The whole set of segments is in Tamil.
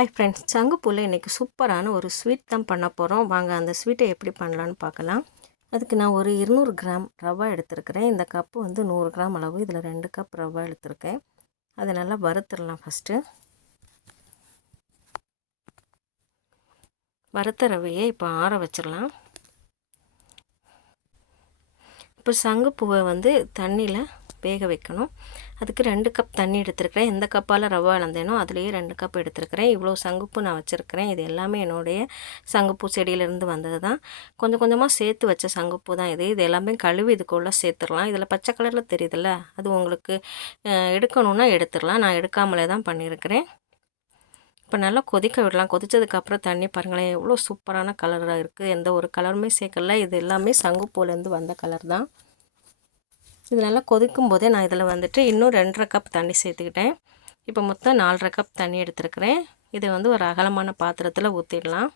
ஹாய் ஃப்ரெண்ட்ஸ் சங்குப்பூவில் இன்றைக்கி சூப்பரான ஒரு ஸ்வீட் தான் பண்ண போகிறோம் வாங்க அந்த ஸ்வீட்டை எப்படி பண்ணலான்னு பார்க்கலாம். அதுக்கு நான் ஒரு இருநூறு கிராம் ரவா எடுத்திருக்கிறேன். இந்த கப்பு வந்து நூறு கிராம் அளவு. இதில் ரெண்டு கப் ரவா எடுத்திருக்கேன். அதை நல்லா வறுத்துடலாம் ஃபஸ்ட்டு வறுத்த ரவையை இப்போ ஆற வச்சிடலாம். இப்போ சங்குப்பூவை வந்து தண்ணியில் வேக வைக்கணும். அதுக்கு ரெண்டு கப் தண்ணி எடுத்துருக்கிறேன். எந்த கப்பால் ரவா இழந்தேனோ அதுலேயே ரெண்டு கப் எடுத்துருக்கிறேன். இவ்வளோ சங்குப்பு நான் வச்சுருக்கிறேன். இது எல்லாமே என்னுடைய சங்குப்பூ செடியிலேருந்து வந்தது தான் கொஞ்சம் கொஞ்சமாக சேர்த்து வச்ச சங்குப்பூ தான் இது. இது எல்லாமே கழுவி இதுக்குள்ளே சேர்த்துடலாம். இதில் பச்சை கலரில் தெரியுதுல்ல? அது உங்களுக்கு எடுக்கணுன்னா எடுத்துடலாம். நான் எடுக்காமலே தான் பண்ணியிருக்கிறேன். இப்போ நல்லா கொதிக்க விடலாம். கொதித்ததுக்கப்புறம் தண்ணி பாருங்களேன். எவ்வளோ சூப்பரான கலராக இருக்குது எந்த ஒரு கலருமே சேர்க்கல. இது எல்லாமே சங்குப்பூலேருந்து வந்த கலர் தான். இது நல்லா கொதிக்கும் போதே நான் இதில் வந்துட்டு இன்னும் ரெண்டரை கப் தண்ணி சேர்த்துக்கிட்டேன். இப்போ மொத்தம் நாலரை கப் தண்ணி எடுத்துருக்கிறேன். இதை வந்து ஒரு அகலமான பாத்திரத்தில் ஊற்றிடலாம்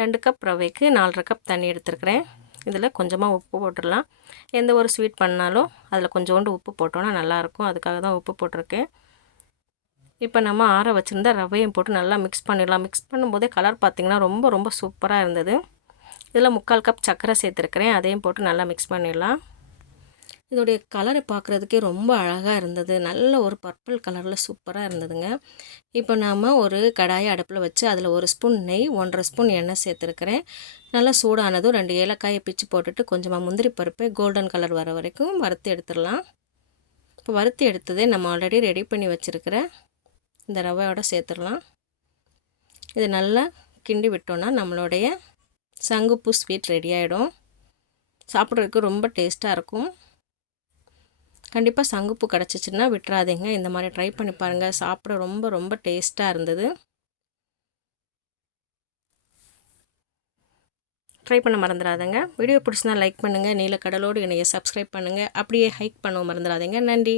ரெண்டு கப் ரவைக்கு நாலரை கப் தண்ணி எடுத்துருக்கிறேன். இதில் கொஞ்சமாக உப்பு போட்டுடலாம். எந்த ஒரு ஸ்வீட் பண்ணாலும் அதில் கொஞ்சோண்டு உப்பு போட்டோன்னா நல்லாயிருக்கும். அதுக்காக தான் உப்பு போட்டிருக்கேன். இப்போ நம்ம ஆற வச்சுருந்தா ரவையும் போட்டு நல்லா மிக்ஸ் பண்ணிடலாம். மிக்ஸ் பண்ணும்போதே கலர் பார்த்திங்கன்னா ரொம்ப ரொம்ப சூப்பராக இருந்தது. இதில் முக்கால் கப் சர்க்கரை சேர்த்துருக்கிறேன். அதையும் போட்டு நல்லா மிக்ஸ் பண்ணிடலாம். இதோடைய கலரை பார்க்குறதுக்கே ரொம்ப அழகாக இருந்தது. நல்ல ஒரு பர்பிள் கலரில் சூப்பராக இருந்ததுங்க. இப்போ நாம் ஒரு கடாயை அடுப்பில் வச்சு அதில் ஒரு ஸ்பூன் நெய் ஒன்றரை ஸ்பூன் எண்ணெய் சேர்த்துருக்கிறேன். நல்லா சூடானதும் ரெண்டு ஏலக்காயை பிச்சு போட்டுட்டு கொஞ்சமாக முந்திரி பருப்பை கோல்டன் கலர் வர வரைக்கும் வறுத்து எடுத்துடலாம். இப்போ வறுத்து எடுத்ததே நம்ம ஆல்ரெடி ரெடி பண்ணி வச்சுருக்கிற இந்த ரவையோட சேர்த்துடலாம். இது நல்லா கிண்டி விட்டோன்னா நம்மளுடைய சங்குப்பூ ஸ்வீட் ரெடி ஆகிடும் சாப்பிட்றதுக்கு ரொம்ப டேஸ்ட்டாக இருக்கும். கண்டிப்பாக சங்குப்பூ கிடச்சிச்சின்னா விட்டுறாதீங்க. இந்த மாதிரி ட்ரை பண்ணி பாருங்கள் சாப்பிட ரொம்ப ரொம்ப டேஸ்ட்டாக இருந்தது. ட்ரை பண்ண மறந்துடாதங்க. வீடியோ பிடிச்சினா லைக் பண்ணுங்கள் நீல கடலோடு என்னைய சப்ஸ்கிரைப் பண்ணுங்கள் அப்படியே ஹைக் பண்ண மறந்துடாதீங்க. நன்றி.